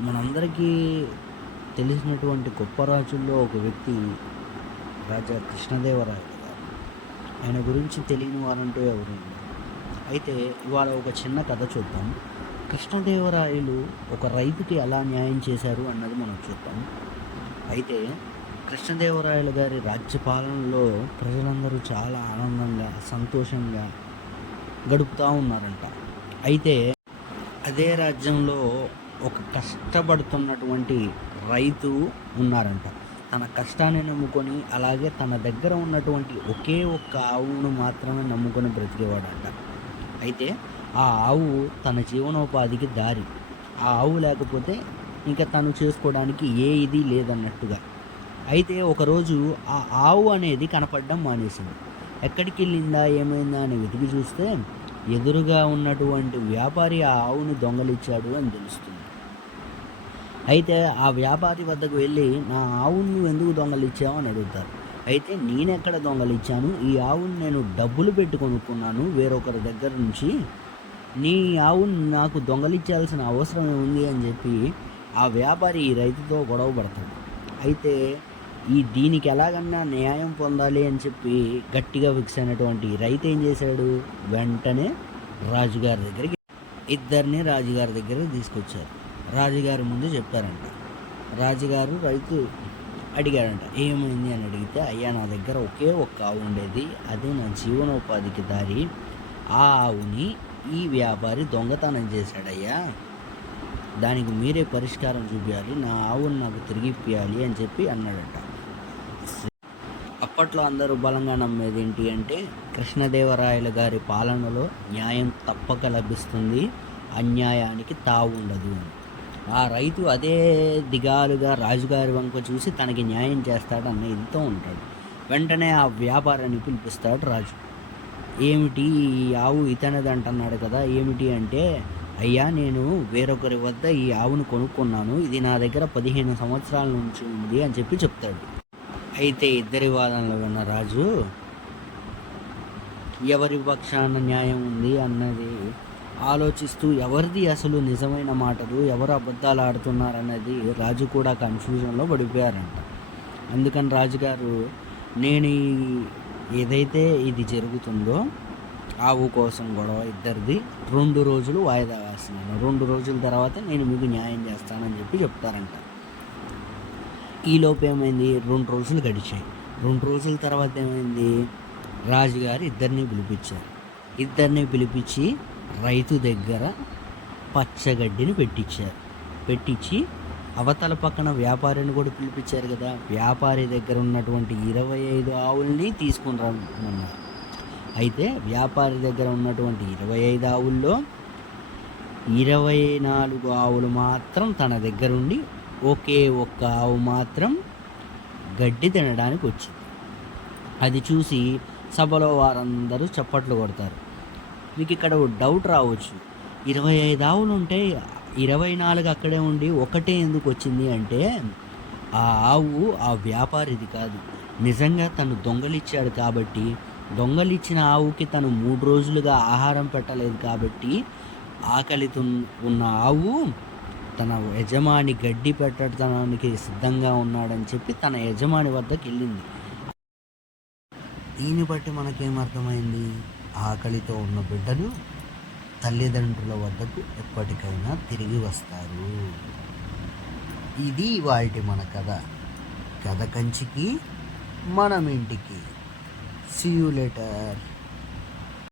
మనందరికీ తెలిసినటువంటి గొప్ప రాజుల్లో ఒక వ్యక్తి రాజా కృష్ణదేవరాయలు గారు. ఆయన గురించి తెలియని వారంటూ ఎవరు అయితే ఇవాళ ఒక చిన్న కథ చూద్దాం. కృష్ణదేవరాయలు ఒక రైతుకి ఎలా న్యాయం చేశారు అన్నది మనం చూద్దాం. అయితే కృష్ణదేవరాయలు గారి రాజ్యపాలనలో ప్రజలందరూ చాలా ఆనందంగా సంతోషంగా గడుపుతూ ఉన్నారంట. అయితే అదే రాజ్యంలో ఒక కష్టపడుతున్నటువంటి రైతు ఉన్నారంట. తన కష్టాన్ని నమ్ముకొని అలాగే తన దగ్గర ఉన్నటువంటి ఒకే ఒక్క ఆవును మాత్రమే నమ్ముకొని బ్రతికేవాడంట. అయితే ఆ ఆవు తన జీవనోపాధికి దారి. ఆ ఆవు లేకపోతే ఇంకా తను చేసుకోవడానికి ఏ ఇది లేదన్నట్టుగా. అయితే ఒకరోజు ఆ ఆవు అనేది కనపడడం మానేసింది. ఎక్కడికి వెళ్ళిందా ఏమైందా అని వెతికి చూస్తే ఎదురుగా ఉన్నటువంటి వ్యాపారి ఆ ఆవును దొంగలిచ్చాడు అని తెలుస్తుంది. అయితే ఆ వ్యాపారి వద్దకు వెళ్ళి నా ఆవును నువ్వు ఎందుకు దొంగలిచ్చావు? అని అడుగుతారు. అయితే నేనెక్కడ దొంగలిచ్చాను? ఈ ఆవును నేను డబ్బులు పెట్టి కొనుక్కున్నాను. వేరొకరి దగ్గర నుంచి నీ ఆవును నాకు దొంగలిచ్చాల్సిన అవసరం ఉంది అని చెప్పి ఆ వ్యాపారి ఈ రైతుతో గొడవ పడతాడు. అయితే ఈ దీనికి ఎలాగన్నా న్యాయం పొందాలి అని చెప్పి గట్టిగా ఫిక్స్ అయినటువంటి రైతు ఏం చేశాడు? వెంటనే రాజుగారి దగ్గరికి ఇద్దరిని రాజుగారి దగ్గర తీసుకొచ్చారు. రాజుగారి ముందు చెప్పారంట. రాజుగారు రైతు అడిగాడంట ఏమైంది? అని అడిగితే అయ్యా నా దగ్గర ఒకే ఒక్క ఆవు ఉండేది. అది నా జీవనోపాధికి దారి. ఆ ఆవుని ఈ వ్యాపారి దొంగతనం చేశాడయ్యా. దానికి మీరే పరిష్కారం చూపించాలి నా ఆవును నాకు తిరిగి ఇప్పియాలి అని చెప్పి అన్నాడట. అప్పట్లో అందరూ బలంగా నమ్మేది ఏంటి అంటే కృష్ణదేవరాయల గారి పాలనలో న్యాయం తప్పక లభిస్తుంది. అన్యాయానికి తావు ఉండదు అని. ఆ రైతు అదే దిగాలుగా రాజుగారి వంక చూసి తనకి న్యాయం చేస్తాడన్న ఇదితో ఉంటాడు. వెంటనే ఆ వ్యాపారాన్ని పిలిపిస్తాడు రాజు. ఏమిటి ఈ ఆవు ఇతనిదంటున్నాడు కదా ఏమిటి అంటే అయ్యా నేను వేరొకరి వద్ద ఈ ఆవును కొనుక్కున్నాను. ఇది నా దగ్గర పదిహేను సంవత్సరాల నుంచి ఉంది అని చెప్పి చెప్తాడు. అయితే ఇద్దరి వాదనలో ఉన్న రాజు ఎవరి పక్షాన న్యాయం ఉంది? అన్నది ఆలోచిస్తూ ఎవరిది అసలు నిజమైన మాటలు ఎవరు అబద్ధాలు ఆడుతున్నారనేది రాజు కూడా కన్ఫ్యూజన్లో పడిపోయారంట. అందుకని రాజుగారు నేను ఏదైతే ఇది జరుగుతుందో ఆవు కోసం గొడవ ఇద్దరిది రెండు రోజులు వాయిదా వేస్తున్నాను. రెండు రోజుల తర్వాత నేను మీకు న్యాయం చేస్తానని చెప్పి చెప్తారంట. ఈలోపు ఏమైంది? రెండు రోజులు గడిచాయి. రెండు రోజుల తర్వాత ఏమైంది? రాజుగారు ఇద్దరిని పిలిపించారు. ఇద్దరిని పిలిపించి రైతు దగ్గర పచ్చగడ్డిని పెట్టించారు. పెట్టించి అవతల పక్కన వ్యాపారిని కూడా పిలిపించారు కదా వ్యాపారి దగ్గర ఉన్నటువంటి ఇరవై ఐదు ఆవుల్ని తీసుకుని రమ్మన్నారు. అయితే వ్యాపారి దగ్గర ఉన్నటువంటి ఇరవై ఐదు ఆవుల్లో ఇరవై నాలుగు ఆవులు మాత్రం తన దగ్గరుండి ఒకే ఒక్క ఆవు మాత్రం గడ్డి తినడానికి వచ్చింది. అది చూసి సభలో వారందరూ చప్పట్లు కొడతారు. మీకు ఇక్కడ ఓ డౌట్ రావచ్చు. ఇరవై ఐదు ఆవులు ఉంటే ఇరవై నాలుగు అక్కడే ఉండి ఒకటే ఎందుకు వచ్చింది అంటే ఆ ఆవు ఆ వ్యాపారిది కాదు. నిజంగా తను దొంగలిచ్చాడు కాబట్టి దొంగలిచ్చిన ఆవుకి తను మూడు రోజులుగా ఆహారం పెట్టలేదు కాబట్టి ఆకలితో ఉన్న ఆవు తన యజమాని గడ్డి పెట్టడానికి సిద్ధంగా ఉన్నాడని చెప్పి తన యజమాని వద్దకు వెళ్ళింది దీన్ని బట్టి మనకేమర్థమైంది ఆకలితో ఉన్న బిడ్డలు తల్లిదండ్రుల వద్దకు ఎప్పటికైనా తిరిగి వస్తారు. ఇది వాటి మన కథ. కథ కంచికి మనం ఇంటికి సీ యూ లెటర్